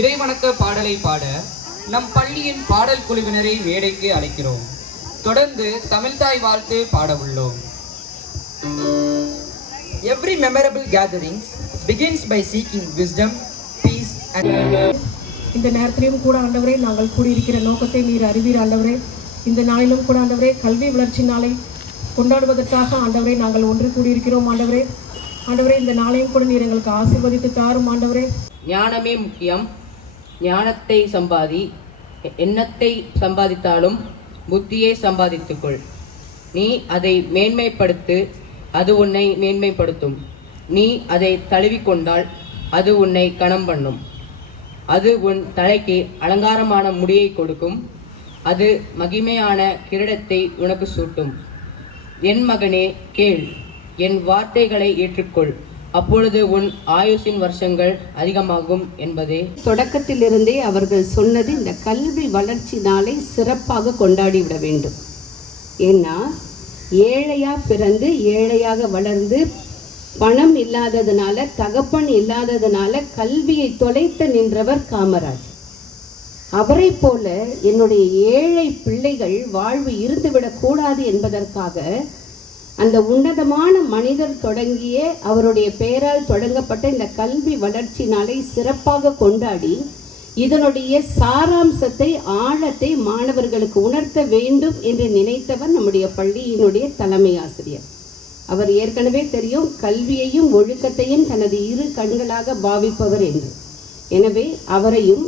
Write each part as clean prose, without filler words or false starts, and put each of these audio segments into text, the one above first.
இறைவணக்க பாடலை பாட நம் பள்ளியின் பாடல் குழுவினரை மேடைக்கு அழைக்கிறோம். தொடர்ந்து தமிழ்தாய் வாழ்த்து பாட உள்ளோம். Every memorable gathering begins by seeking wisdom, peace and இந்த நேரத்திலும் கூட ஆண்டவரே நாங்கள் கூடியிருக்கிற நோக்கத்தை நீர் அறிவீர் ஆண்டவரே. இந்த நாளிலும் கூட ஆண்டவரே கல்வி வளர்ச்சி நாளை கொண்டாடுவதற்காக ஆண்டவரே நாங்கள் ஒன்று கூடியிருக்கிறோம் ஆண்டவரே. ஆண்டவரே இந்த நாளையும் கூட நீர் எங்களுக்கு ஆசீர்வதித்து தாரும் ஆண்டவரே. ஞானமே முக்கியம். ஞானத்தை சம்பாதி. எண்ணத்தை சம்பாதித்தாலும் புத்தியை சம்பாதித்துக்கொள். நீ அதை மேன்மைப்படுத்து, அது உன்னை மேன்மைப்படுத்தும். நீ அதை தழுவிக்கொண்டால் அது உன்னை கணம் பண்ணும். அது உன் தலைக்கு அலங்காரமான முடியை கொடுக்கும். அது மகிமையான கிரீடத்தை உனக்கு சூட்டும். என் மகனே கேள், என் வார்த்தைகளை ஏற்றுக்கொள், அப்பொழுது உன் ஆயுசின் வருஷங்கள் அதிகமாகும் என்பதே. தொடக்கத்திலிருந்தே அவர்கள் சொன்னது இந்த கல்வி வளர்ச்சி நாளை சிறப்பாக கொண்டாடிவிட வேண்டும். ஏன்னா ஏழையாக பிறந்து ஏழையாக வளர்ந்து பணம் இல்லாததுனால தகப்பன் இல்லாததுனால கல்வியை தொலைத்து நின்றவர் காமராஜ். அவரை போல என்னுடைய ஏழை பிள்ளைகள் வாழ்வு இருந்துவிடக்கூடாது என்பதற்காக அந்த உன்னதமான மனிதர் தொடங்கிய அவருடைய பெயரால் தொடங்கப்பட்ட இந்த கல்வி வளர்ச்சி நாளை சிறப்பாக கொண்டாடி இதனுடைய சாராம்சத்தை ஆழத்தை மாணவர்களுக்கு உணர்த்த வேண்டும் என்று நினைத்தவர் நம்முடைய பள்ளியினுடைய தலைமை ஆசிரியர். அவர் ஏற்கனவே தெரியும் கல்வியையும் ஒழுக்கத்தையும் தனது இரு கண்களாக பாவிப்பவர் என்று. எனவே அவரையும்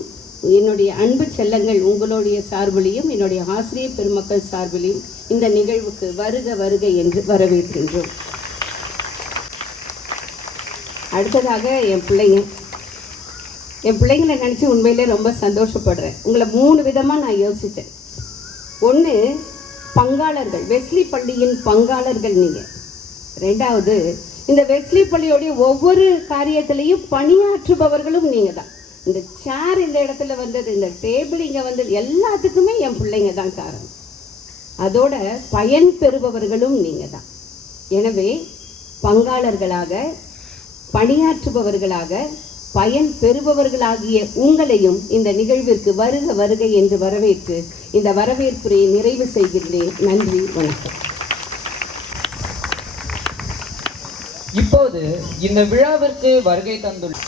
என்னுடைய அன்பு செல்லங்கள் உங்களுடைய சார்பிலையும் என்னுடைய ஆசிரியர் பெருமக்கள் சார்பிலையும் இந்த நிகழ்வுக்கு வருக வருக என்று வரவேற்கின்றோம். அடுத்ததாக என் பிள்ளைங்களை நினச்சி உண்மையிலே ரொம்ப சந்தோஷப்படுறேன். உங்களை 3 விதமாக நான் யோசித்தேன். ஒன்று, பங்காளர்கள், வெஸ்லி பள்ளியின் பங்காளர்கள் நீங்கள். ரெண்டாவது, இந்த வெஸ்லி பள்ளியோடைய ஒவ்வொரு காரியத்திலையும் பணியாற்றுபவர்களும் நீங்கள் தான். இந்த சேர் இந்த இடத்துல வந்தது, இந்த டேபிள் இங்கே வந்தது, எல்லாத்துக்குமே என் பிள்ளைங்க தான் காரணம். அதோட பயன் பெறுபவர்களும் நீங்கள் தான். எனவே பங்காளர்களாக, பணியாற்றுபவர்களாக, பயன் பெறுபவர்களாகிய உங்களையும் இந்த நிகழ்விற்கு வருக வருக என்று வரவேற்று இந்த வரவேற்புரையை நிறைவு செய்கின்றேன். நன்றி, வணக்கம். இப்போது இந்த விழாவிற்கு வருகை தந்துள்ள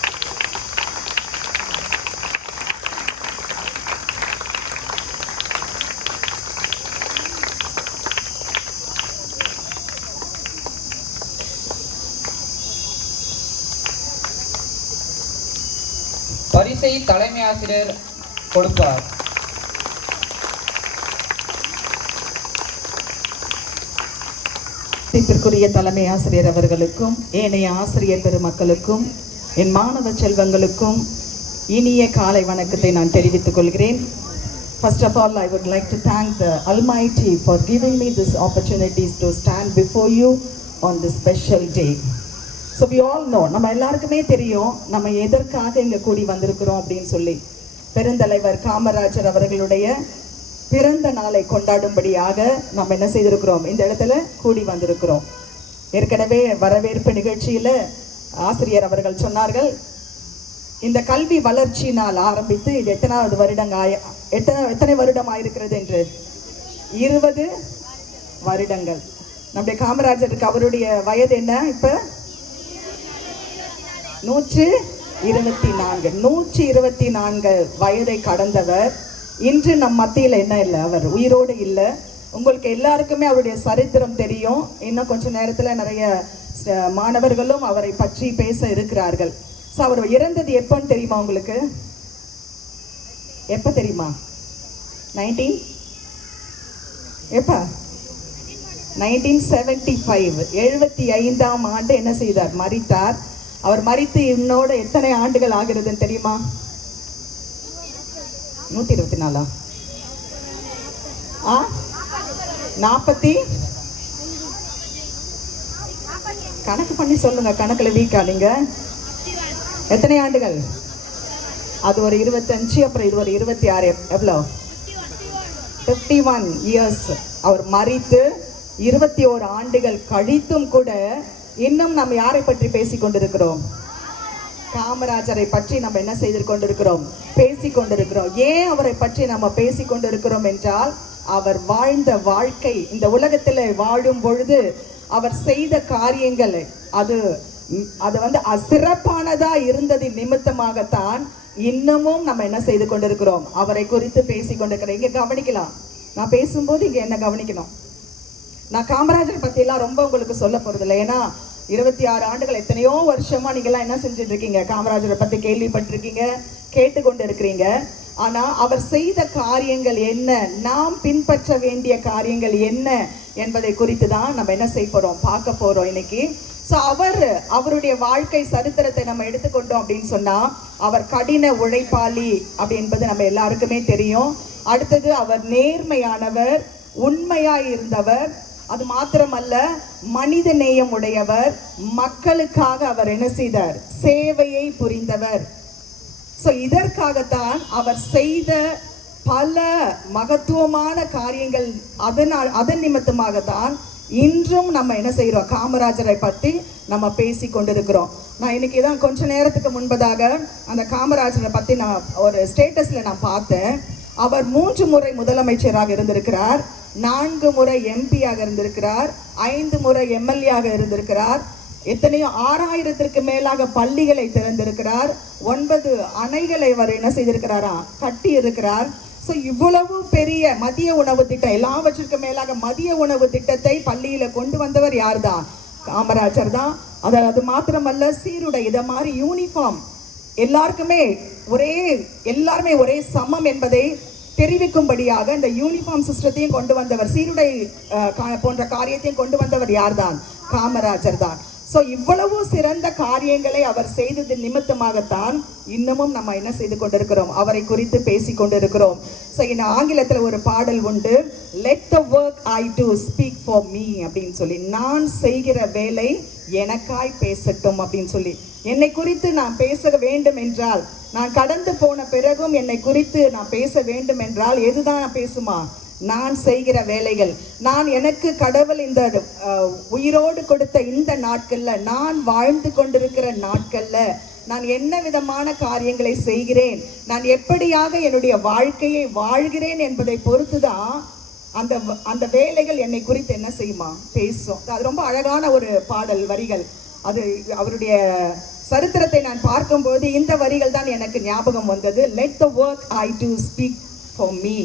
பரிசை தலைமை ஆசிரியர் கொடுப்பார். த்திற்குரிய தலைமை ஆசிரியர் அவர்களுக்கும் ஏனைய ஆசிரியர் பெருமக்களுக்கும் என் மாணவ செல்வங்களுக்கும் இனிய காலை வணக்கத்தை நான் தெரிவித்துக் கொள்கிறேன். First of all, I would like to thank the Almighty for giving me this opportunity to stand before you on this special day. So we all know, நம்ம எல்லாருக்குமே தெரியும் நம்ம எதற்காக இங்கே கூடி வந்திருக்கிறோம் அப்படின்னு சொல்லி. பெருந்தலைவர் காமராஜர் அவர்களுடைய பிறந்த நாளை கொண்டாடும்படியாக நம்ம என்ன செய்திருக்கிறோம், இந்த இடத்துல கூடி வந்திருக்கிறோம். ஏற்கனவே வரவேற்பு நிகழ்ச்சியில் ஆசிரியர் அவர்கள் சொன்னார்கள், இந்த கல்வி வளர்ச்சி நாள் ஆரம்பித்து இது எத்தனை வருடம் ஆயிருக்கிறது என்று. 20 வருடங்கள். நம்முடைய காமராஜருக்கு அவருடைய வயது என்ன இப்போ? 124 வயதை கடந்தவர். இன்று நம் மத்தியில் என்ன இல்லை, அவர் உயிரோடு இல்லை. உங்களுக்கு எல்லாருக்குமே அவருடைய சரித்திரம் தெரியும். இன்னும் கொஞ்சம் நேரத்தில் நிறைய மாணவர்களும் அவரை பற்றி பேச இருக்கிறார்கள். ஸோ அவர் இறந்தது எப்போன்னு தெரியுமா உங்களுக்கு? எப்போ தெரியுமா? 1975 75ஆம் ஆண்டு என்ன செய்தார்? மரித்தார். அவர் மரித்து இன்னோட எத்தனை ஆண்டுகள் ஆகிறதுன்னு தெரியுமா? 124 40 கணக்கு பண்ணி சொல்லுங்க. கணக்கில் வீக்கா நீங்க? எத்தனை ஆண்டுகள்? அது ஒரு 25, அப்புறம் இது ஒரு 26, எவ்வளோ? 51 இயர்ஸ். அவர் மரித்து 21 ஆண்டுகள் கழித்தும் கூட இன்னும் நாம் யாரை பற்றி பேசி கொண்டிருக்கிறோம்? காமராஜரை பற்றி நம்ம என்ன செய்து கொண்டிருக்கிறோம்? பேசி கொண்டிருக்கிறோம். ஏன் அவரை பற்றி நம்ம பேசி கொண்டிருக்கிறோம் என்றால், அவர் வாழ்ந்த வாழ்க்கை, இந்த உலகத்தில் வாழும் பொழுது அவர் செய்த காரியங்கள் அது வந்து சிறப்பானதா இருந்ததின் நிமித்தமாகத்தான் இன்னமும் நம்ம என்ன செய்து கொண்டிருக்கிறோம்? அவரை குறித்து பேசி கொண்டிருக்கிறோம். இங்க கவனிக்கலாம், நான் பேசும்போது இங்க என்ன கவனிக்கணும்? நான் காமராஜர் பற்றியெல்லாம் ரொம்ப உங்களுக்கு சொல்ல போகிறதில்லை. ஏன்னா 26 ஆண்டுகள், எத்தனையோ வருஷமா நீங்கள்லாம் என்ன செஞ்சுட்டு இருக்கீங்க? காமராஜரை பற்றி கேள்விப்பட்டிருக்கீங்க, கேட்டுக்கொண்டு இருக்கிறீங்க. ஆனால் அவர் செய்த காரியங்கள் என்ன, நாம் பின்பற்ற வேண்டிய காரியங்கள் என்ன என்பதை குறித்து தான் நம்ம என்ன செய்ய போகிறோம்? பார்க்க போகிறோம் இன்னைக்கு. ஸோ அவருடைய வாழ்க்கை சரித்திரத்தை நம்ம எடுத்துக்கொண்டோம் அப்படின்னு சொன்னால், அவர் கடின உழைப்பாளி அப்படி என்பது நம்ம எல்லாருக்குமே தெரியும். அடுத்தது, அவர் நேர்மையானவர், உண்மையாய் இருந்தவர். அது மாத்திரமல்ல, மனித நேயம் உடையவர். மக்களுக்காக அவர் என்ன செய்தார்? சேவையை புரிந்தவர். ஸோ இதற்காகத்தான் அவர் செய்த பல மகத்துவமான காரியங்கள், அதன் நிமித்தமாகத்தான் இன்றும் நம்ம என்ன செய்கிறோம்? காமராஜரை பற்றி நம்ம பேசி கொண்டிருக்கிறோம். நான் இன்னைக்கு தான் கொஞ்ச நேரத்துக்கு முன்பதாக அந்த காமராஜரை பற்றி நான் ஒரு ஸ்டேட்டஸில் நான் பார்த்தேன். அவர் 3 முறை முதலமைச்சராக இருந்திருக்கிறார், 4 முறை எம்பியாக இருந்திருக்கிறார், 5 முறை எம்எல்ஏயாக இருந்திருக்கிறார், எத்தனையோ 6000த்திற்கு மேலாக பள்ளிகளை திறந்திருக்கிறார், 9 அணைகளை அவர் என்ன செய்திருக்கிறாரா? கட்டி இருக்கிறார். ஸோ இவ்வளவு பெரிய மதிய உணவு திட்டம், எல்லாவற்றிற்கும் மேலாக மதிய உணவு திட்டத்தை பள்ளியில் கொண்டு வந்தவர் யார் தான்? காமராஜர் தான். அது மாத்திரமல்ல, சீருடை, இதை மாதிரி யூனிஃபார்ம் எல்லாருமே ஒரே சமம் என்பதை தெரிவிக்கும்படியாக இந்த யூனிஃபார்ம் சிஸ்டத்தையும் கொண்டு வந்தவர், சீருடை போன்ற காரியத்தையும் கொண்டு வந்தவர் யார் தான்? காமராஜர் தான். ஸோ இவ்வளவு சிறந்த காரியங்களை அவர் செய்தது நிமித்தமாகத்தான் இன்னமும் நம்ம என்ன செய்து கொண்டிருக்கிறோம்? அவரை குறித்து பேசி கொண்டிருக்கிறோம். ஸோ இந்த ஆங்கிலத்தில் ஒரு பாடல் உண்டு, let the work I to speak for me அப்படின்னு சொல்லி, நான் செய்கிற வேலை எனக்காய் பேசட்டும் அப்படின்னு சொல்லி. என்னை குறித்து நான் பேச வேண்டும் என்றால், நான் கடந்து போன பிறகும் என்னை குறித்து நான் பேச வேண்டும் என்றால் எதுதான் பேசுமா? நான் செய்கிற வேலைகள், நான் எனக்கு கடவுள் இந்த உயிரோடு கொடுத்த இந்த நாட்கள்ல, நான் வாழ்ந்து கொண்டிருக்கிற நாட்கள்ல நான் என்ன விதமான காரியங்களை செய்கிறேன், நான் எப்படியாக என்னுடைய வாழ்க்கையை வாழ்கிறேன் என்பதை பொறுத்துதான் அந்த வேலைகள் என்னை குறித்து என்ன செய்யுமா? பேசும். அது ரொம்ப அழகான ஒரு பாடல் வரிகள். அது அவருடைய சரித்திரத்தை நான் பார்க்கும்போது இந்த வரிகள் தான் எனக்கு ஞாபகம் வந்தது. Let the work I to speak for me.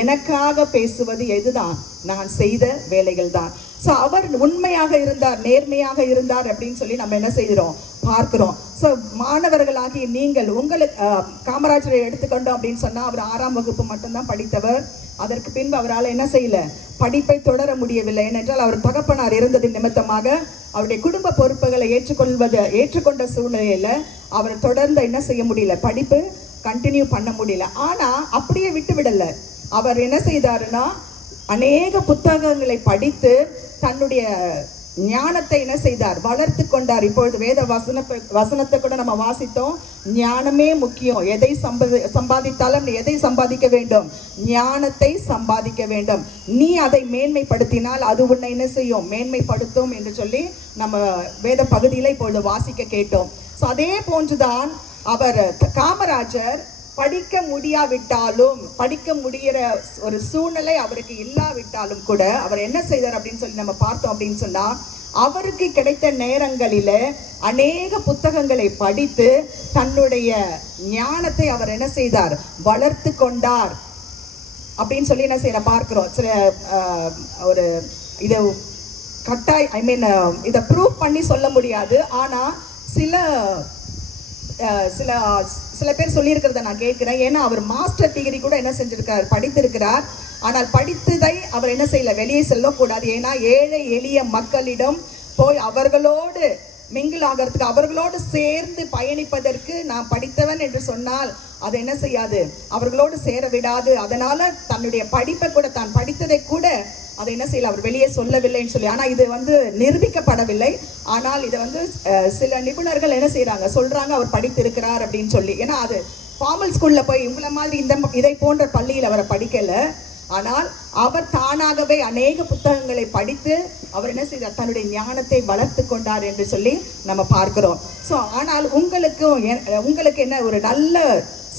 எனக்காக பேசுவது எதுதான்? நான் செய்த வேலைகள் தான். ஸோ அவர் உண்மையாக இருந்தார், நேர்மையாக இருந்தார் அப்படின்னு சொல்லி நம்ம என்ன செய்கிறோம்? பார்க்கிறோம். ஸோ மாணவர்களாகிய நீங்கள், உங்களுக்கு காமராஜரை எடுத்துக்கொண்டோம் அப்படின்னு சொன்னால், அவர் 6ஆம் வகுப்பு மட்டும்தான் படித்தவர். அதற்கு பின்பு அவரால் என்ன செய்யல? படிப்பை தொடர முடியவில்லை. ஏனென்றால் அவர் தகப்பனார் இருந்ததின் நிமித்தமாக அவருடைய குடும்ப பொறுப்புகளை ஏற்றுக்கொண்ட சூழ்நிலையில் அவர் தொடர்ந்து என்ன செய்ய முடியல? படிப்பு கண்டினியூ பண்ண முடியல. ஆனால் அப்படியே விட்டு விடலை. அவர் என்ன செய்தாருன்னா, அநேக புத்தகங்களை படித்து தன்னுடைய ஞானத்தை என்ன செய்தார்? வளர்த்து கொண்டார். இப்பொழுது வேத வசனத்தை கூட நம்ம வாசித்தோம். ஞானமே முக்கியம். எதை சம்பாதித்தாலும் நீ எதை சம்பாதிக்க வேண்டும்? ஞானத்தை சம்பாதிக்க வேண்டும். நீ அதை மேன்மைப்படுத்தினால் அது உன்னை என்ன செய்யும்? மேன்மைப்படுத்தும் என்று சொல்லி நம்ம வேத பகுதியில் இப்பொழுது வாசிக்க கேட்டோம். ஸோ அதே போன்றுதான் காமராஜர் படிக்க முடியாவிட்டாலும், படிக்க முடிகிற ஒரு சூழ்நிலை அவருக்கு இல்லாவிட்டாலும் கூட அவர் என்ன செய்தார் அப்படின்னு சொல்லி நம்ம பார்த்தோம் அப்படின்னு சொன்னா, அவருக்கு கிடைத்த நேரங்களில் அநேக புத்தகங்களை படித்து தன்னுடைய ஞானத்தை அவர் என்ன செய்தார்? வளர்த்து கொண்டார் அப்படின்னு சொல்லி என்ன செய்ய பார்க்கிறோம். சில ஒரு இதை இதை ப்ரூவ் பண்ணி சொல்ல முடியாது. ஆனால் சில பேர் சொல்லியிருக்கிறத நான் கேட்குறேன். ஏன்னா அவர் மாஸ்டர் டிகிரி கூட என்ன செஞ்சிருக்கார்? படித்திருக்கிறார். ஆனால் படித்ததை அவர் என்ன செய்யல? வெளியே செல்லக்கூடாது. ஏன்னா ஏழை எளிய மக்களிடம் போய் அவர்களோடு மிங்கிள் ஆகிறதுக்கு, அவர்களோடு சேர்ந்து பயணிப்பதற்கு நான் படித்தவன் என்று சொன்னால் அது என்ன செய்யாது? அவர்களோடு சேர விடாது. அதனால தன்னுடைய படிப்பை கூட, தான் படித்ததை கூட அதை என்ன செய்யல? அவர் வெளியே சொல்லவில்லைன்னு சொல்லி. ஆனால் இது நிரூபிக்கப்படவில்லை. ஆனால் இதை சில நிபுணர்கள் என்ன செய்கிறாங்க? சொல்கிறாங்க அவர் படித்திருக்கிறார் அப்படின்னு சொல்லி. ஏன்னா அது ஃபார்மல் ஸ்கூலில் போய் உங்களை மாதிரி இதை போன்ற பள்ளியில் அவரை படிக்கலை. ஆனால் அவர் தானாகவே அநேக புத்தகங்களை படித்து அவர் என்ன செய்தார், தன்னுடைய ஞானத்தை வளர்த்து கொண்டார் என்று சொல்லி நம்ம பார்க்கிறோம். ஸோ ஆனால் உங்களுக்கு என்ன ஒரு நல்ல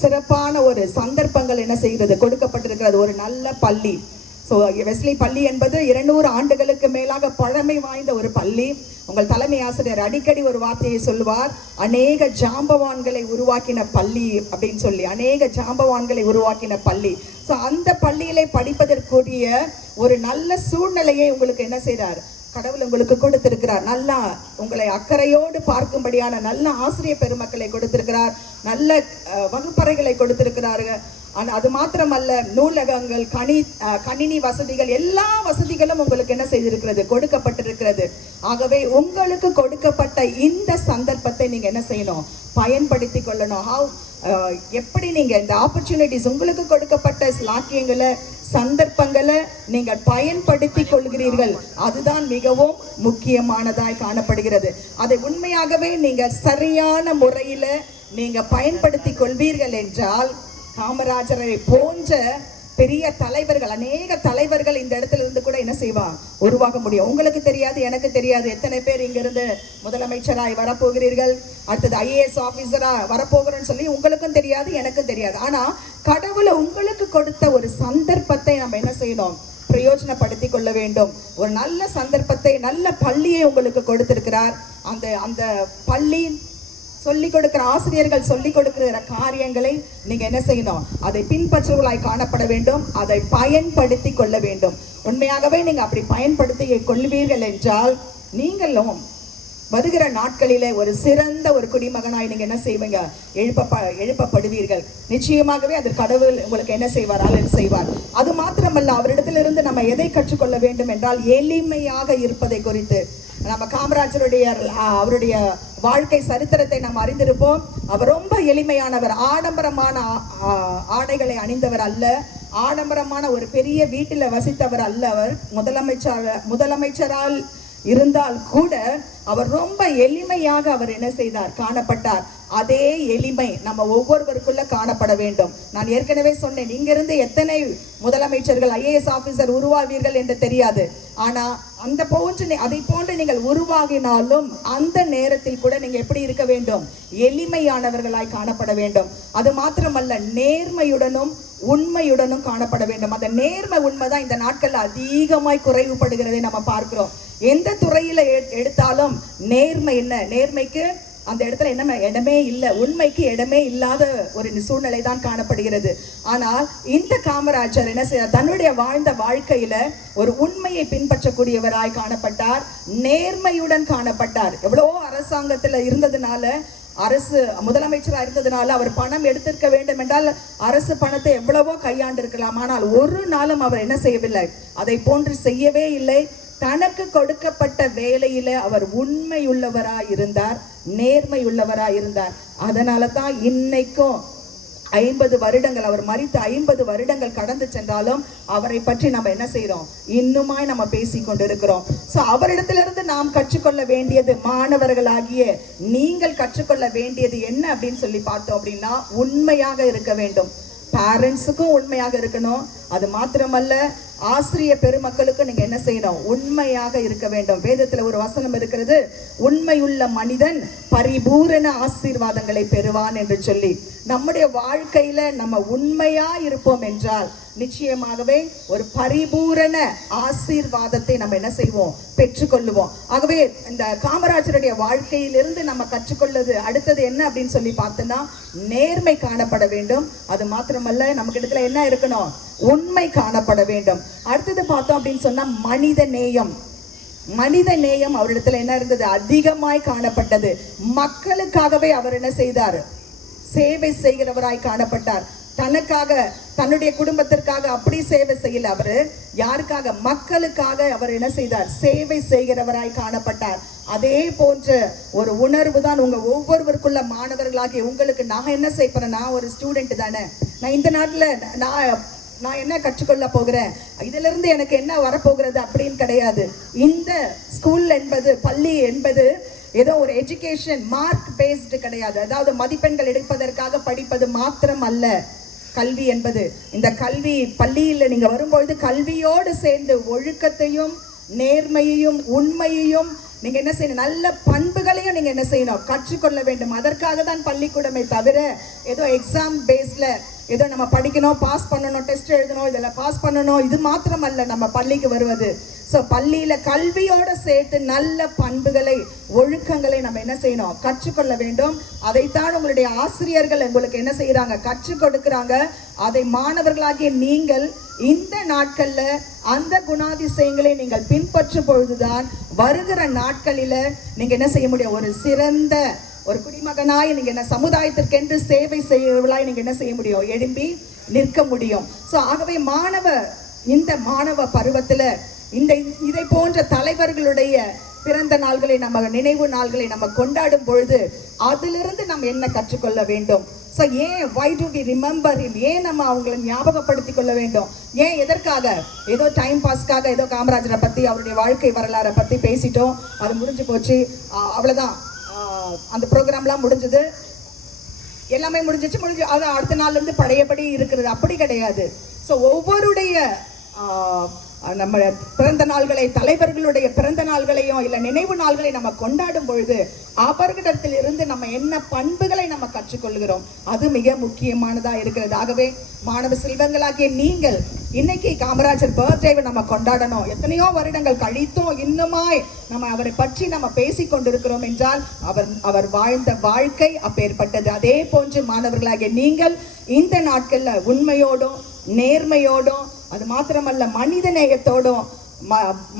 சிறப்பான ஒரு சந்தர்ப்பங்கள் என்ன செய்கிறது, கொடுக்கப்பட்டிருக்கிறது. ஒரு நல்ல பள்ளி. ஸோ வெஸ்லி பள்ளி என்பது 200 ஆண்டுகளுக்கு மேலாக பழமை வாய்ந்த ஒரு பள்ளி. உங்கள் தலைமை ஆசிரியர் அடிக்கடி ஒரு வார்த்தையை சொல்லுவார், அநேக ஜாம்பவான்களை உருவாக்கின பள்ளி அப்படின்னு சொல்லி, அநேக ஜாம்பவான்களை உருவாக்கின பள்ளி. ஸோ அந்த பள்ளியிலே படிப்பதற்குரிய ஒரு நல்ல சூழ்நிலையை உங்களுக்கு என்ன செய்கிறார், கடவுள் உங்களுக்கு கொடுத்திருக்கிறார். நல்லா உங்களை அக்கறையோடு பார்க்கும்படியான நல்ல ஆசிரியர் பெருமக்களை கொடுத்திருக்கிறார், நல்ல வகுப்பறைகளை கொடுத்திருக்கிறார்கள். அது மாத்திரமல்ல, நூலகங்கள், கணினி வசதிகள், எல்லா வசதிகளும் உங்களுக்கு என்ன செய்திருக்கிறது, கொடுக்கப்பட்டிருக்கிறது. ஆகவே உங்களுக்கு கொடுக்கப்பட்ட இந்த சந்தர்ப்பத்தை நீங்க என்ன செய்யணும், பயன்படுத்தி கொள்ளணும். எப்படி நீங்க இந்த ஆப்பர்ச்சுனிட்டிஸ், உங்களுக்கு கொடுக்கப்பட்ட சாக்கியங்களை, சந்தர்ப்பங்களை நீங்கள் பயன்படுத்தி கொள்கிறீர்கள், அதுதான் மிகவும் முக்கியமானதாய் காணப்படுகிறது. அதை உண்மையாகவே நீங்க சரியான முறையில நீங்க பயன்படுத்தி கொள்வீர்கள் என்றால், காமராஜரை போன்ற பெரிய தலைவர்கள், அநேக தலைவர்கள் இந்த இடத்துல இருந்து கூட என்ன செய்வாங்க, உருவாக முடியும். உங்களுக்கு தெரியாது, எனக்கு தெரியாது எத்தனை பேர் இங்கிருந்து முதலமைச்சராய் வரப்போகிறீர்கள், அடுத்தது IAS ஆஃபீஸரா வரப்போகிறோன்னு சொல்லி உங்களுக்கும் தெரியாது, எனக்கும் தெரியாது. ஆனா கடவுளை உங்களுக்கு கொடுத்த ஒரு சந்தர்ப்பத்தை நம்ம என்ன செய்யணும், பிரயோஜனப்படுத்தி கொள்ள வேண்டும். ஒரு நல்ல சந்தர்ப்பத்தை, நல்ல பள்ளியை உங்களுக்கு கொடுத்திருக்கிறார். அந்த பள்ளி சொல்லிக் கொடுக்கிற ஆசிரியர்கள் சொல்லிக் கொடுக்கிற காரியங்களை நீங்க என்ன செய்யணும், அதை பின்பற்றுவர்களாய் காணப்பட வேண்டும், அதை பயன்படுத்தி கொள்ள வேண்டும். உண்மையாகவே நீங்க அப்படி பயன்படுத்தி கொள்வீர்கள் என்றால், நீங்களும் வருகிற நாட்களிலே ஒரு சிறந்த ஒரு குடிமகனாய் நீங்க என்ன செய்வீங்க, எழுப்பப்படுவீர்கள். நிச்சயமாகவே அது கடவுள் உங்களுக்கு என்ன செய்வார், அருள் செய்வார். அது மாத்திரமல்ல, அவரிடத்திலிருந்து நம்ம எதை கற்றுக்கொள்ள வேண்டும் என்றால், எளிமையாக இருப்பதை குறித்து. நம்ம காமராஜருடைய அவருடைய வாழ்க்கை சரித்திரத்தை நாம் அறிந்திருப்போம். அவர் ரொம்ப எளிமையானவர், ஆடம்பரமான ஆடைகளை அணிந்தவர் அல்ல, ஆடம்பரமான ஒரு பெரிய வீட்டில் வசித்தவர் அல்ல. அவர் முதலமைச்சரால் இருந்தால் கூட அவர் ரொம்ப எளிமையாக அவர் என்ன செய்தார், காணப்பட்டார். அதே எளிமை நம்ம ஒவ்வொருவருக்குள்ள காணப்பட வேண்டும். நான் ஏற்கனவே சொன்னேன், இங்கிருந்து எத்தனை முதலமைச்சர்கள், IAS ஆபீசர் உருவாவீர்கள் என்று தெரியாது. ஆனா அதை போன்று நீங்கள் உருவாகினாலும் அந்த நேரத்தில் கூட நீங்க எப்படி இருக்க வேண்டும், எளிமையானவர்களாய் காணப்பட வேண்டும். அது மாத்திரமல்ல, நேர்மையுடனும் உண்மையுடனும் காணப்பட வேண்டும். அந்த நேர்மை உண்மைதான் இந்த நாட்கள்ல அதிகமாய் குறைவுபடுகிறதை நம்ம பார்க்கிறோம். எந்த துறையில எடுத்தாலும் நேர்மை என்ன, நேர்மைக்கு அந்த இடத்துல என்ன இடமே இல்லை, உண்மைக்கு இடமே இல்லாத ஒரு சூழ்நிலை தான் காணப்படுகிறது. ஆனால் இந்த காமராஜர் என்ன செய்தார், தன்னுடைய வாழ்ந்த வாழ்க்கையில ஒரு உண்மையை பின்பற்றக்கூடியவராய் காணப்பட்டார், நேர்மையுடன் காணப்பட்டார். எவ்வளவோ அரசாங்கத்துல இருந்ததுனால, அரசு முதலமைச்சராக இருந்ததுனால அவர் பணம் எடுத்திருக்க வேண்டும் என்றால் அரசு பணத்தை எவ்வளவோ கையாண்டு இருக்கலாம். ஆனால் ஒரு நாளும் அவர் என்ன செய்யவில்லை, அதை போன்று செய்யவே இல்லை. தனக்கு கொடுக்கப்பட்ட வேலையில அவர் உண்மையுள்ளவராய் இருந்தார், நேர்மையுள்ளவராய் இருந்தார். அதனால தான் இன்னைக்கும் 50 வருடங்கள், அவர் மரித்து 50 வருடங்கள் கடந்து சென்றாலும் அவரை பற்றி நம்ம என்ன செய்யறோம், இன்னுமாய் நம்ம பேசி கொண்டிருக்கிறோம். சோ அவரிடத்திலிருந்து நாம் கற்றுக்கொள்ள வேண்டியது, மாணவர்களாகிய நீங்கள் கற்றுக்கொள்ள வேண்டியது என்ன அப்படின்னு சொல்லி பார்த்தோம் அப்படின்னா, உண்மையாக இருக்க வேண்டும். பேரண்ட்ஸுக்கும் உண்மையாக இருக்கணும். அது மாத்திரமல்ல, ஆசிரிய பெருமக்களுக்கு நீங்க என்ன செய்யணும், உண்மையாக இருக்க வேண்டும். வேதத்துல ஒரு வசனம் இருக்கிறது, உண்மையுள்ள மனிதன் பரிபூரண ஆசீர்வாதங்களை பெறுவான் என்று சொல்லி. நம்முடைய வாழ்க்கையில நம்ம உண்மையா இருப்போம் என்றால் நிச்சயமாகவே ஒரு பரிபூரண ஆசீர்வாதத்தை நம்ம என்ன செய்வோம், பெற்றுக்கொள்ளுவோம். ஆகவே இந்த காமராஜருடைய வாழ்க்கையிலிருந்து நம்ம கற்றுக்கொள்வது அடுத்தது என்ன அப்படின்னு சொல்லி பார்த்தோம்னா, நேர்மை காணப்பட வேண்டும். அது மாத்திரமல்ல, நமக்கு இடத்துல என்ன இருக்கணும், உண்மை காணப்பட வேண்டும். அடுத்தது பார்த்தோம் அப்படின்னு சொன்னா, மனித நேயம். மனித நேயம் அவரிடத்துல என்ன இருந்தது, அதிகமாய் காணப்பட்டது. மக்களுக்காகவே அவர் என்ன செய்தார், சேவை செய்கிறவராய் காணப்பட்டார். தனக்காக, தன்னுடைய குடும்பத்திற்காக அப்படி சேவை செய்யல, அவரு யாருக்காக, மக்களுக்காக அவர் என்ன செய்தார், சேவை செய்கிறவராய் காணப்பட்டார். அதே போன்ற ஒரு உணர்வு தான் உங்க ஒவ்வொருவருக்குள்ள மாணவர்களாகிய உங்களுக்கு. நான் என்ன செய்யறேன், நான் ஒரு ஸ்டூடெண்ட் தானே, நான் இந்த நாட்டுல நான் என்ன கற்றுக்கொள்ள போகிறேன், இதுல இருந்து எனக்கு என்ன வரப்போகிறது அப்படின்னு கிடையாது. இந்த ஸ்கூல் என்பது, பள்ளி என்பது ஏதோ ஒரு எஜுகேஷன் மார்க் பேஸ்டு கிடையாது. அதாவது மதிப்பெண்கள் எடுப்பதற்காக படிப்பது மாத்திரம் அல்ல கல்வி என்பது. இந்த கல்வி பள்ளியில் நீங்க வரும்பொழுது கல்வியோடு சேர்ந்து ஒழுக்கத்தையும் நேர்மையையும் உண்மையையும் நீங்க என்ன செய்யணும், நல்ல பண்புகளையும் நீங்க என்ன செய்யணும், கற்றுக்கொள்ள வேண்டும். அதற்காக தான் பள்ளிக்கூடமே தவிர ஏதோ எக்ஸாம் பேஸ்ல ஏதோ நம்ம படிக்கணும், பாஸ் பண்ணணும், டெஸ்ட் எழுதணும், இதெல்லாம் பாஸ் பண்ணணும், இது மாத்திரம் அல்ல நம்ம பள்ளிக்கு வருவது. ஸோ பள்ளியில கல்வியோட சேர்த்து நல்ல பண்புகளை, ஒழுக்கங்களை நம்ம என்ன செய்யணும், கற்றுக்கொள்ள வேண்டும். அதைத்தான் உங்களுடைய ஆசிரியர்கள் உங்களுக்கு என்ன செய்யறாங்க, கற்றுக் கொடுக்கிறாங்க. அதை மாணவர்களாகிய நீங்கள் இந்த நாட்கள்ல அந்த குணாதிசயங்களை நீங்கள் பின்பற்றும் பொழுதுதான் வருகிற நாட்களில நீங்க என்ன செய்ய முடியும், ஒரு சிறந்த ஒரு குடிமகனாய் நீங்க என்ன சமுதாயத்திற்கென்று சேவை செய்யவர்களாய் நீங்க என்ன செய்ய முடியும், எழும்பி நிற்க முடியும். ஸோ ஆகவே இந்த மாணவ பருவத்துல இதை போன்ற தலைவர்களுடைய பிறந்த நாள்களை, நம்ம நினைவு நாள்களை நம்ம கொண்டாடும் பொழுது அதிலிருந்து நம்ம என்ன கற்றுக்கொள்ள வேண்டும். ஸோ ஏன் why do we remember him, ஏன் நம்ம அவங்களை ஞாபகப்படுத்தி கொள்ள வேண்டும், ஏன் எதற்காக, ஏதோ டைம் பாஸ்க்காக ஏதோ காமராஜரை பற்றி அவருடைய வாழ்க்கை வரலாறை பற்றி பேசிட்டோம், அது முடிஞ்சு போச்சு, அவ்வளோதான், அந்த ப்ரோக்ராம்லாம் முடிஞ்சது, எல்லாமே முடிஞ்சு அது அடுத்த நாள்லேருந்து பழையபடி இருக்கிறது, அப்படி கிடையாது. ஸோ ஒவ்வொருடைய நம்ம பிறந்த நாள்களை, தலைவர்களுடைய பிறந்த நாள்களையும் இல்லை நினைவு நாள்களை நம்ம கொண்டாடும் பொழுது அவர்களிடத்தில் இருந்து நம்ம என்ன பண்புகளை நம்ம கற்றுக்கொள்கிறோம், அது மிக முக்கியமானதா இருக்கிறது. ஆகவே மாணவ செல்வங்களாகிய நீங்கள் இன்னைக்கு காமராஜர் பர்த்டேவை நம்ம கொண்டாடணும். எத்தனையோ வருடங்கள் கழித்தும் இன்னுமாய் நம்ம அவரை பற்றி நம்ம பேசி கொண்டிருக்கிறோம் என்றால் அவர் வாழ்ந்த வாழ்க்கை அப்பேற்பட்டது. அதே போன்று மாணவர்களாகிய நீங்கள் இந்த நாட்கள்ல உண்மையோடும் நேர்மையோடும், அது மாத்திரமல்ல மனித நேயத்தோடும்,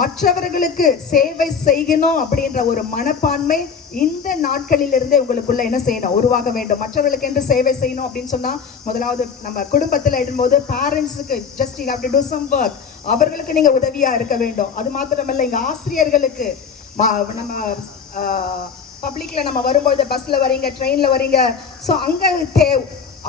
மற்றவர்களுக்கு சேவை செய்யணும் அப்படின்ற ஒரு மனப்பான்மை இந்த நாட்களிலிருந்தே உங்களுக்குள்ள என்ன செய்யணும், உருவாக வேண்டும். மற்றவர்களுக்கு என்று சேவை செய்யணும் அப்படின்னு சொன்னா முதலாவது நம்ம குடும்பத்தில் எழும்போது பேரண்ட்ஸுக்கு just you have to do some work, அவர்களுக்கு நீங்க உதவியா இருக்க வேண்டும். அது மாத்திரமல்ல எங்க ஆசிரியர்களுக்கு நம்ம பப்ளிக்ல நம்ம வரும்போது பஸ்ல வரீங்க, ட்ரெயின்ல வரீங்க, ஸோ அங்க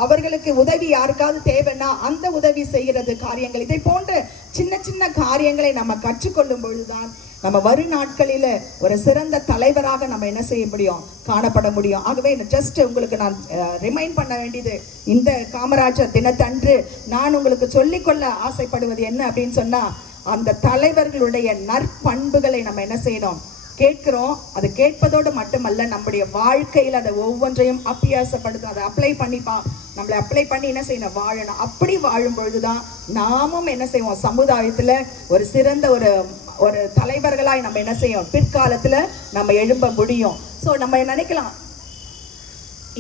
அவர்களுக்கு உதவி யாருக்காவது தேவைன்னா அந்த உதவி செய்கிறது காரியங்கள், இதை போன்ற சின்ன சின்ன காரியங்களை நம்ம கற்றுக்கொள்ளும் பொழுதுதான் நம்ம வரும் நாட்களில் ஒரு சிறந்த தலைவராக நம்ம என்ன செய்ய முடியும், காணப்பட முடியும். ஆகவே ஜஸ்ட் உங்களுக்கு நான் ரிமைண்ட் பண்ண வேண்டியது, இந்த காமராஜர் தினத்தன்று நான் உங்களுக்கு சொல்லிக்கொள்ள ஆசைப்படுவது என்ன அப்படின்னு சொன்னா, அந்த தலைவர்களுடைய நற்பண்புகளை நம்ம என்ன செய்யணும், கேட்கிறோம். அது கேட்பதோடு மட்டுமல்ல, நம்முடைய வாழ்க்கையில் அதை ஒவ்வொன்றையும் அபியாசப்படுத்தும், அதை நம்மளை அப்ளை பண்ணி என்ன செய்யணும், வாழணும். அப்படி வாழும் பொழுதுதான் நாமும் என்ன செய்வோம், சமுதாயத்துல ஒரு சிறந்த ஒரு தலைவர்களாய் நம்ம என்ன செய்வோம், பிற்காலத்துல நம்ம எழும்ப முடியும். ஸோ நம்ம நினைக்கலாம்,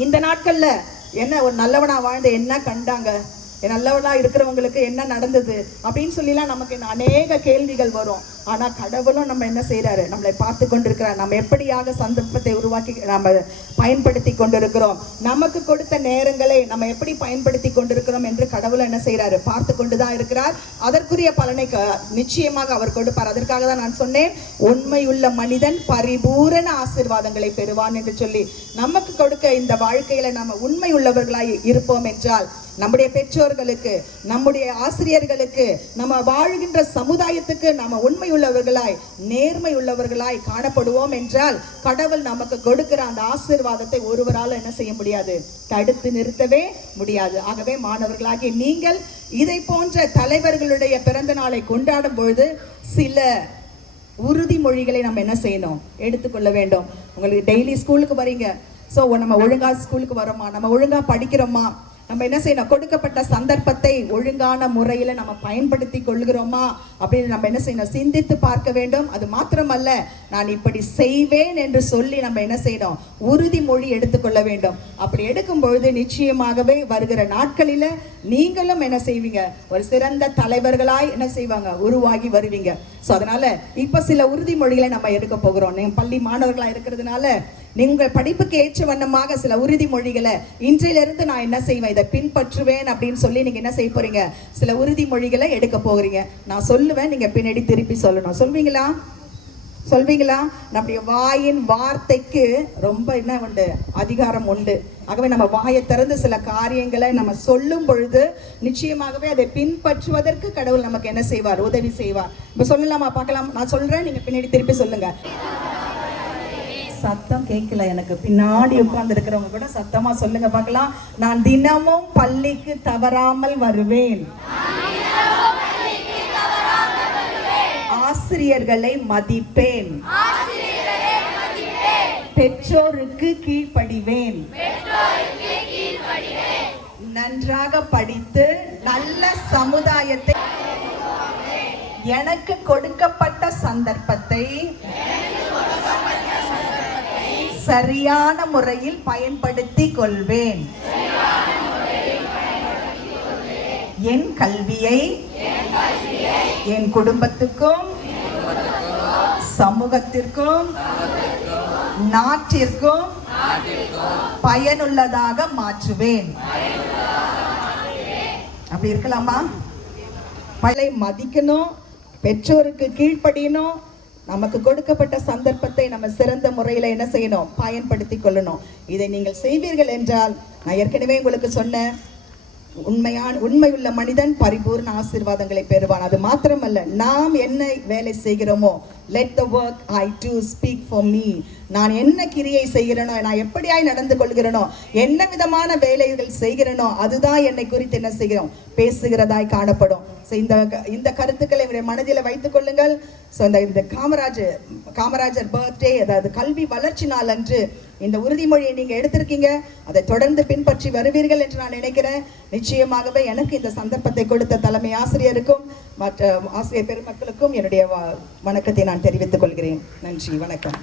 இந்த நாட்கள்ல என்ன ஒரு நல்லவனா வாழ்ந்து என்ன கண்டாங்க, நல்லவனா இருக்கிறவங்களுக்கு என்ன நடந்தது அப்படின்னு சொல்லிலாம் நமக்கு அநேக கேள்விகள் வரும். ஆனா கடவுளும் நம்ம என்ன செய்யறாரு, நம்மளை பார்த்து கொண்டிருக்கிறார். நம்ம எப்படியாக சந்தர்ப்பத்தை உருவாக்கி நம்ம பயன்படுத்தி கொண்டிருக்கிறோம், நமக்கு கொடுத்த நேரங்களை நம்ம எப்படி பயன்படுத்தி கொண்டிருக்கிறோம் என்று கடவுள் என்ன செய்யறாரு, பார்த்து கொண்டுதான் இருக்கிறார். அதற்குரிய பலனை நிச்சயமாக அவர் கொடுப்பார். அதற்காக தான் நான் சொன்னேன், உண்மையுள்ள மனிதன் பரிபூரண ஆசீர்வாதங்களை பெறுவான் என்று சொல்லி. நமக்கு கொடுக்க இந்த வாழ்க்கையில நம்ம உண்மை உள்ளவர்களாய் இருப்போம் என்றால் நம்முடைய பெற்றோர்களுக்கு, நம்முடைய ஆசிரியர்களுக்கு, நம்ம வாழ்கின்ற சமுதாயத்துக்கு நம்ம உண்மை உள்ளவர்களாய் நேர்மை உள்ளவர்களாய் காணப்படுவோம் என்றால் கடவுள் நமக்கு கொடுக்கிற அந்த ஆசீர்வாதத்தை ஒருவரால் என்ன செய்ய முடியாது, தடுத்து நிறுத்தவே முடியாது. ஆகவே மாணவர்களாகிய நீங்கள் இதை போன்ற தலைவர்களுடைய பிறந்த நாளை கொண்டாடும் பொழுது சில உறுதிமொழிகளை நம்ம என்ன செய்யணும், எடுத்துக்கொள்ள வேண்டும். உங்களுக்கு டெய்லி ஸ்கூலுக்கு வரீங்க, ஸோ நம்ம ஒழுங்கா ஸ்கூலுக்கு வரோமா, நம்ம ஒழுங்கா படிக்கிறோமா, நம்ம என்ன செய்யணும், கொடுக்கப்பட்ட சந்தர்ப்பத்தை ஒழுங்கான முறையில நம்ம பயன்படுத்தி கொள்கிறோமா அப்படின்னு நம்ம என்ன செய்யணும், சிந்தித்து பார்க்க வேண்டும். அது மாத்திரமல்ல, நான் இப்படி செய்வேன் என்று சொல்லி நம்ம என்ன செய்யணும், உறுதிமொழி எடுத்துக்கொள்ள வேண்டும். அப்படி எடுக்கும் பொழுது நிச்சயமாகவே வருகிற நாட்களில நீங்களும் என்ன செய்வீங்க, ஒரு சிறந்த தலைவர்களாய் என்ன செய்வாங்க, உருவாகி வருவீங்க. ஸோ அதனால இப்ப சில உறுதிமொழிகளை நம்ம எடுக்க போகிறோம். நீங்க பள்ளி மாணவர்களா இருக்கிறதுனால நீங்கள் படிப்புக்கு ஏற்ற வண்ணமாக சில உறுதிமொழிகளை இன்றையிலிருந்து நான் என்ன செய்வேன், இதை பின்பற்றுவேன் அப்படின்னு சொல்லி நீங்க என்ன செய்ய போறீங்க, சில உறுதிமொழிகளை எடுக்க போகிறீங்க. நான் சொல்லுவேன், நீங்க பின்னாடி திருப்பி சொல்லணும். சொல்வீங்களா? நம்முடைய வாயின் வார்த்தைக்கு ரொம்ப என்ன உண்டு, அதிகாரம் உண்டு. ஆகவே நம்ம வாயை திறந்து சில காரியங்களை நம்ம சொல்லும் பொழுது நிச்சயமாகவே அதை பின்பற்றுவதற்கு கடவுள் நமக்கு என்ன செய்வார், உதவி செய்வார். இப்ப சொல்லலாமா, பார்க்கலாம். நான் சொல்றேன், நீங்க பின்னாடி திருப்பி சொல்லுங்க. சத்தம் கேட்கல எனக்கு, பின்னாடி உட்கார்ந்து இருக்கிறவங்க கூட சத்தமா சொல்லுங்க பார்க்கலாம். நான் தினமும் பள்ளிக்கு தவறாமல் வருவேன். ஆசிரியர் ஆசிரியர்களை மதிப்பேன். பெற்றோருக்கு கீழ்ப்படிவேன். நன்றாக படித்து நல்ல சமுதாயத்தை எனக்கு கொடுக்கப்பட்ட சந்தர்ப்பத்தை சரியான முறையில் பயன்படுத்திக் கொள்வேன். என் கல்வியை என் குடும்பத்துக்கும் சமூகத்திற்கும் நாட்டிற்கும் பயனுள்ளதாக மாற்றுவேன். அப்படி இருக்கலாமா? பள்ளி மதிக்கணும், பெற்றோருக்கு கீழ்ப்படியணும், நமக்கு கொடுக்கப்பட்ட சந்தர்ப்பத்தை நம்ம சிறந்த முறையில் என்ன செய்யணும்? பயன்படுத்தி கொள்ளணும். இதை நீங்கள் செய்வீர்கள் என்றால், நான் ஏற்கனவே உங்களுக்கு சொன்னேன், உண்மையுள்ள மனிதன் பரிபூர்ண ஆசீர்வாதங்களை பெறுவான். அது மாத்திரமல்ல, நாம் என்ன வேலை செய்கிறோமோ, let the work I do speak for me. நான் என்ன கிரியை செய்கிறேனோ, நான் எப்படியாய் நடந்து கொள்கிறேனோ, என்ன விதமான வேலைகள் செய்கிறேனோ, அதுதான் என்னை குறித்து என்ன செய்கிறோம்? பேசுகிறதாய் காணப்படும். ஸோ இந்த கருத்துக்களை என்னுடைய மனதில் வைத்துக் கொள்ளுங்கள். ஸோ இந்த காமராஜர் பர்த்டே, அதாவது கல்வி வளர்ச்சி நாள் அன்று இந்த உறுதிமொழியை நீங்கள் எடுத்திருக்கீங்க. அதை தொடர்ந்து பின்பற்றி வருவீர்கள் என்று நான் நினைக்கிறேன். நிச்சயமாகவே எனக்கு இந்த சந்தர்ப்பத்தை கொடுத்த தலைமை ஆசிரியருக்கும் மற்ற ஆசிரியர் பெருமக்களுக்கும் என்னுடைய வணக்கத்தை நான் தெரிவித்துக் கொள்கிறேன். நன்றி, வணக்கம்.